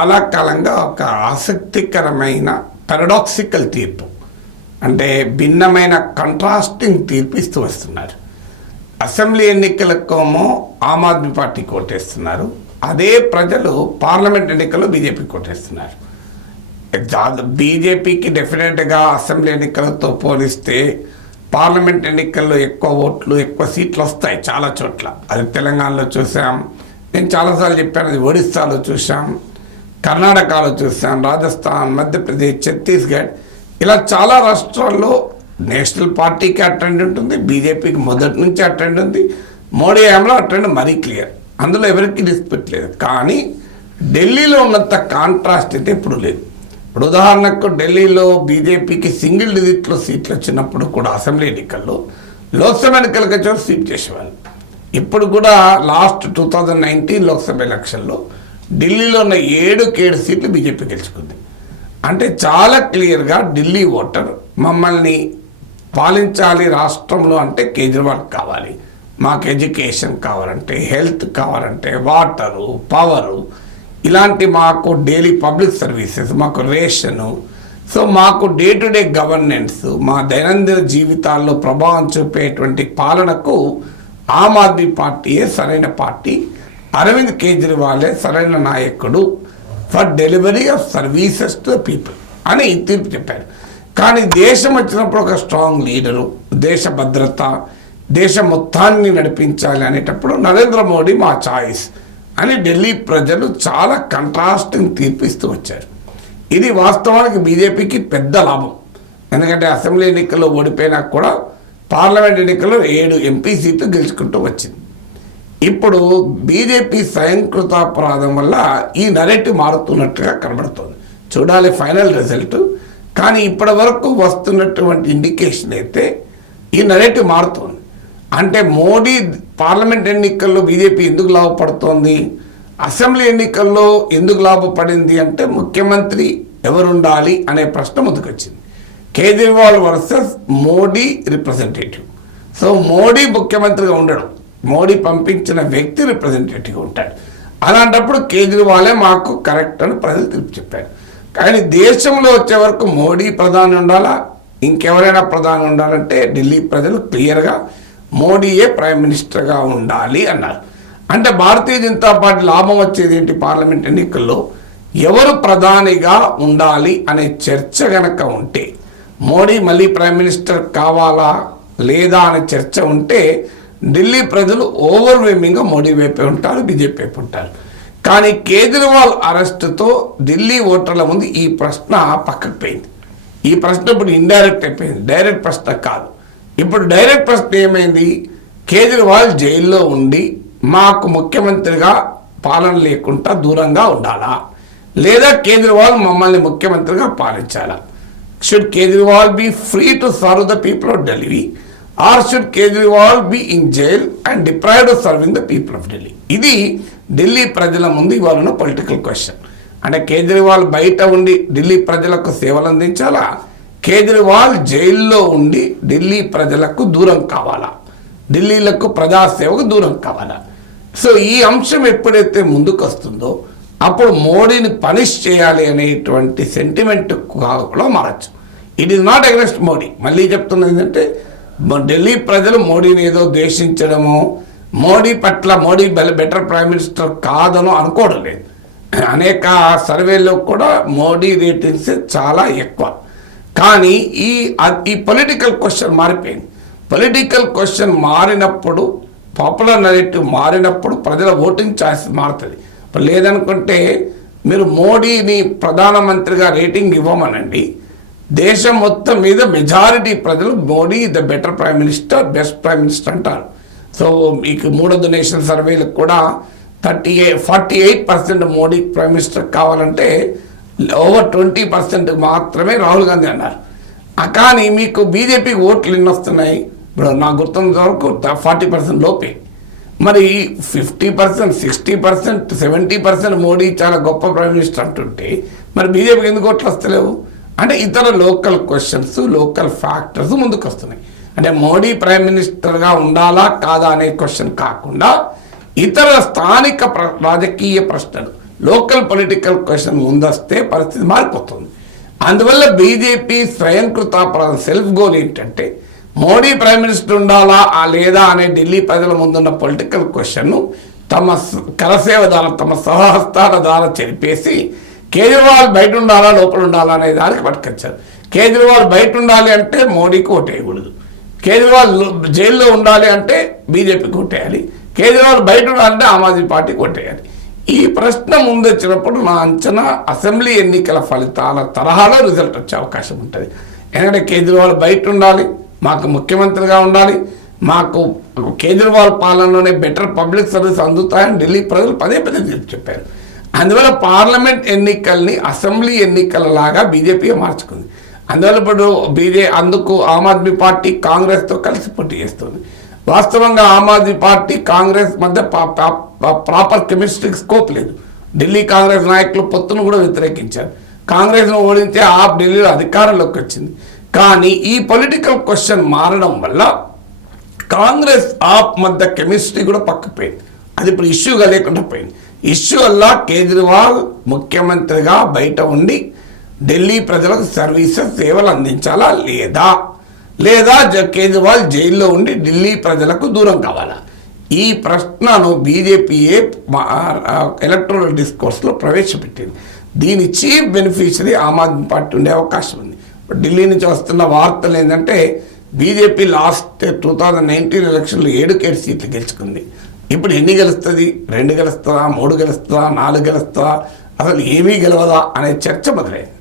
చాలా కాలంగా ఒక ఆసక్తికరమైన పెరడాక్సికల్ తీర్పు. అంటే భిన్నమైన కంట్రాస్టింగ్ తీర్పు ఇస్తూ వస్తున్నారు. అసెంబ్లీ ఎన్నికలకేమో ఆమ్ ఆద్మీ పార్టీ కోటేస్తున్నారు. అదే ప్రజలు పార్లమెంట్ ఎన్నికల్లో బీజేపీ కోటేస్తున్నారు. బీజేపీకి డెఫినెట్గా అసెంబ్లీ ఎన్నికలతో పోలిస్తే పార్లమెంట్ ఎన్నికల్లో ఎక్కువ ఓట్లు ఎక్కువ సీట్లు వస్తాయి చాలా చోట్ల. అది తెలంగాణలో చూసాం. నేను చాలాసార్లు చెప్పాను అది ఒడిస్సాలో చూసాం. కర్ణాటకలో చూసాం రాజస్థాన్ మధ్యప్రదేశ్ ఛత్తీస్గఢ్. ఇలా చాలా రాష్ట్రాల్లో నేషనల్ పార్టీకి అటెండ్ ఉంటుంది బీజేపీకి మొదటి నుంచి అటెండ్ ఉంది మోడీ హయాంలో అటెండ్ మరీ క్లియర్. అందులో ఎవరికి రెస్పెక్ట్ లేదు. కానీ ఢిల్లీలో ఉన్నంత కాంట్రాస్ట్ అయితే ఇప్పుడు లేదు. ఇప్పుడు ఉదాహరణకు ఢిల్లీలో బీజేపీకి సింగిల్ డిజిట్లో సీట్లు వచ్చినప్పుడు కూడా అసెంబ్లీ ఎన్నికల్లో లోక్సభ ఎన్నికలకు వచ్చి స్వీప్ చేసేవాళ్ళు. ఇప్పుడు కూడా last two thousand nineteen Lok Sabha ఎలక్షన్లో ఢిల్లీలో ఉన్న ఏడు ఏడు సీట్లు బీజేపీ గెలుచుకుంది. అంటే చాలా క్లియర్గా ఢిల్లీ ఓటర్ మమ్మల్ని పాలించాలి రాష్ట్రంలో అంటే కేజ్రీవాల్ కావాలి. మాకు ఎడ్యుకేషన్ కావాలంటే హెల్త్ కావాలంటే వాటరు పవరు ఇలాంటి మాకు డైలీ పబ్లిక్ సర్వీసెస్ మాకు రేషను. సో మాకు డే టు డే గవర్నెన్స్ మా దైనందిన జీవితాల్లో ప్రభావం చూపేటువంటి పాలనకు ఆమ్ ఆద్మీ పార్టీయే సరైన పార్టీ. అరవింద్ కేజ్రీవాలే సరైన నాయకుడు for delivery of services to people అని తీర్పు చెప్పారు. కానీ దేశం వచ్చినప్పుడు ఒక స్ట్రాంగ్ లీడరు దేశ భద్రత దేశం మొత్తాన్ని నడిపించాలి అనేటప్పుడు నరేంద్ర మోడీ మా చాయిస్ అని ఢిల్లీ ప్రజలు చాలా కంట్రాస్టింగ్ తీర్పు ఇస్తూ వచ్చారు. ఇది వాస్తవానికి బీజేపీకి పెద్ద లాభం. ఎందుకంటే అసెంబ్లీ ఎన్నికల్లో ఓడిపోయినా కూడా పార్లమెంట్ ఎన్నికల్లో ఏడు ఎంపీ సీట్లు గెలుచుకుంటూ వచ్చింది. ఇప్పుడు బీజేపీ స్వయంకృతాపరాధం వల్ల ఈ నరేటివ్ మారుతున్నట్టుగా కనబడుతుంది. చూడాలి ఫైనల్ రిజల్ట్ కానీ ఇప్పటి వరకు వస్తున్నటువంటి ఇండికేషన్ అయితే ఈ నరేటివ్ మారుతోంది. అంటే మోడీ పార్లమెంట్ ఎన్నికల్లో బీజేపీ ఎందుకు లాభపడుతోంది? అసెంబ్లీ ఎన్నికల్లో ఎందుకు లాభపడింది అంటే ముఖ్యమంత్రి ఎవరుండాలి అనే ప్రశ్న ముందుకొచ్చింది. Kejriwal versus Modi representative so Modi ముఖ్యమంత్రిగా ఉండడం మోడీ పంపించిన వ్యక్తి రిప్రజెంటేటివ్ ఉంటాడు. అలాంటప్పుడు కేజ్రీవాలే మాకు కరెక్ట్ అని ప్రజలు తెలిపి చెప్పారు. కానీ దేశంలో వచ్చే వరకు మోడీ ప్రధాని ఉండాలా? ఇంకెవరైనా ప్రధాని ఉండాలంటే ఢిల్లీ ప్రజలు క్లియర్గా మోడీయే ప్రైమ్ మినిస్టర్గా ఉండాలి అన్నారు. అంటే భారతీయ జనతా పార్టీ లాభం వచ్చేది ఏంటి పార్లమెంట్ ఎన్నికల్లో? ఎవరు ప్రధానిగా ఉండాలి అనే చర్చ గనక ఉంటే మోడీ మళ్ళీ ప్రైమ్ మినిస్టర్ కావాలా లేదా అనే చర్చ ఉంటే ఢిల్లీ ప్రజలు ఓవర్వేమింగ్గా మోడీ వైపే ఉంటారు బీజేపీ వైపు ఉంటారు. కానీ కేజ్రీవాల్ అరెస్టుతో ఢిల్లీ ఓటర్ల ముందు ఈ ప్రశ్న పక్కకు పోయింది. ఈ ప్రశ్న ఇప్పుడు ఇండైరెక్ట్ అయిపోయింది. డైరెక్ట్ ప్రశ్న కాదు. ఇప్పుడు డైరెక్ట్ ప్రశ్న ఏమైంది? కేజ్రీవాల్ జైల్లో ఉండి మాకు ముఖ్యమంత్రిగా పాలన లేకుండా దూరంగా ఉండాలా? లేదా కేజ్రీవాల్ మమ్మల్ని ముఖ్యమంత్రిగా పాలించాలా? Should Kejriwal be free to serve the people of Delhi? Or should Kejriwal be in jail and deprived of serving the people of Delhi. ఇది ఢిల్లీ ప్రజల ముందు ఇవాళ ఉన్న పొలిటికల్ క్వశ్చన్. అంటే కేజ్రీవాల్ బయట ఉండి ఢిల్లీ ప్రజలకు సేవలు అందించాలా? కేజ్రీవాల్ జైల్లో ఉండి ఢిల్లీ ప్రజలకు దూరం కావాలా? ఢిల్లీలకు ప్రజాసేవకు దూరం కావాలా? సో ఈ అంశం ఎప్పుడైతే ముందుకు వస్తుందో అప్పుడు మోడీని పనిష్ చేయాలి అనేటువంటి సెంటిమెంట్ కూడా మారచ్చు. It is not against Modi. మళ్ళీ చెప్తున్నది ఏంటంటే ఢిల్లీ ప్రజలు మోడీని ఏదో ద్వేషించడము మోడీ పట్ల మోడీ బెటర్ ప్రైమ్ మినిస్టర్ కాదనో అనుకోవడం లేదు అనేక సర్వేల్లో కూడా మోడీ రేటింగ్స్ చాలా ఎక్కువ. కానీ ఈ ఈ పొలిటికల్ క్వశ్చన్ మారిపోయింది. పొలిటికల్ క్వశ్చన్ మారినప్పుడు పాపులర్ నరేటివ్ మారినప్పుడు ప్రజల ఓటింగ్ ఛాయిస్ మారుతుంది. లేదనుకుంటే మీరు మోడీని ప్రధానమంత్రిగా రేటింగ్ ఇవ్వమనండి. దేశం మొత్తం మీద మెజారిటీ ప్రజలు Modi the better prime minister best prime minister అంటారు. సో మీకు మూడో నేషనల్ సర్వేలకు కూడా thirty eight forty eight percent Modi prime minister కావాలంటే ఓవర్ ట్వంటీ పర్సెంట్ మాత్రమే రాహుల్ గాంధీ అన్నారు. కానీ మీకు బీజేపీకి ఓట్లు ఎన్ని వస్తున్నాయి? ఇప్పుడు నాకు గుర్తున్నంత వరకు ఫార్టీ పర్సెంట్ లోపే. మరి fifty percent sixty percent seventy percent Modi చాలా గొప్ప ప్రైమ్ మినిస్టర్ అంటుంటే మరి బీజేపీకి ఎందుకు ఓట్లు వస్తలేవు? అంటే ఇతర లోకల్ క్వశ్చన్స్ లోకల్ ఫ్యాక్టర్స్ ముందుకు వస్తున్నాయి అంటే మోడీ ప్రైమ్ మినిస్టర్గా ఉండాలా కాదా అనే క్వశ్చన్ కాకుండా ఇతర స్థానిక ప్ర రాజకీయ ప్రశ్నలు లోకల్ పొలిటికల్ క్వశ్చన్ ముందస్తే పరిస్థితి మారిపోతుంది. అందువల్ల బీజేపీ స్వయంకృత సెల్ఫ్ గోల్ ఏంటంటే మోడీ ప్రైమ్ మినిస్టర్ ఉండాలా ఆ లేదా అనే ఢిల్లీ ప్రజల ముందున్న పొలిటికల్ క్వశ్చన్ను తమ కరసేవ ద్వారా తమ సహహస్తాల ద్వారా చెరిపేసి కేజ్రీవాల్ బయట ఉండాలా లోపల ఉండాలా అనే దానికి పట్టుకొచ్చారు. కేజ్రీవాల్ బయట ఉండాలి అంటే మోడీకి ఓటేయకూడదు. కేజ్రీవాల్ జైల్లో ఉండాలి అంటే బీజేపీకి ఓటేయాలి. కేజ్రీవాల్ బయట ఉండాలంటే ఆమ్ ఆద్మీ పార్టీకి ఓటేయాలి. ఈ ప్రశ్న ముందొచ్చినప్పుడు నా అంచనా అసెంబ్లీ ఎన్నికల ఫలితాల తరహాలో రిజల్ట్ వచ్చే అవకాశం ఉంటుంది. ఎందుకంటే కేజ్రీవాల్ బయట ఉండాలి మాకు ముఖ్యమంత్రిగా ఉండాలి మాకు కేజ్రీవాల్ పాలనలోనే బెటర్ పబ్లిక్ సర్వీస్ అందుతాయని ఢిల్లీ ప్రజలు పదే పదే చెప్పారు. అందువల్ల పార్లమెంట్ ఎన్నికల్ని అసెంబ్లీ ఎన్నికల లాగా బీజేపీ మార్చుకుంది. అందువల్ల ఇప్పుడు బీజే అందుకు ఆమ్ ఆద్మీ పార్టీ కాంగ్రెస్తో కలిసి పోటీ చేస్తుంది. వాస్తవంగా ఆమ్ ఆద్మీ పార్టీ కాంగ్రెస్ మధ్య పా- పా- ప్రాపర్ కెమిస్ట్రీ స్కోప్ లేదు. ఢిల్లీ కాంగ్రెస్ నాయకులు పొత్తును కూడా వ్యతిరేకించారు. కాంగ్రెస్ను ఓడించే ఆప్ ఢిల్లీలో అధికారంలోకి వచ్చింది. కానీ ఈ పొలిటికల్ క్వశ్చన్ మారడం వల్ల కాంగ్రెస్ ఆప్ మధ్య కెమిస్ట్రీ కూడా పక్కపోయింది అది ఇప్పుడు ఇష్యూగా లేకుండా పోయింది. ఇష్యూ వల్ల కేజ్రీవాల్ ముఖ్యమంత్రిగా బయట ఉండి ఢిల్లీ ప్రజలకు సర్వీసెస్ సేవలు అందించాలా లేదా? లేదా జ- కేజ్రీవాల్ జైల్లో ఉండి ఢిల్లీ ప్రజలకు దూరం కావాలా? ఈ ప్రశ్నను బీజేపీయే ఎలక్ట్రల్ డిస్కోర్స్లో ప్రవేశపెట్టింది. దీని chief beneficiary Aam Aadmi Party ఉండే అవకాశం ఉంది. ఢిల్లీ నుంచి వస్తున్న వార్తలు ఏంటంటే BJP last two thousand nineteen ఎలక్షన్లో ఏడు కేర్ సీట్లు గెలుచుకుంది. ఇప్పుడు ఎన్ని గెలుస్తుంది? రెండు గెలుస్తుందా? మూడు గెలుస్తుందా? నాలుగు గెలుస్తుందా? అసలు ఏమీ గెలవదా అనే చర్చ మొదలైంది.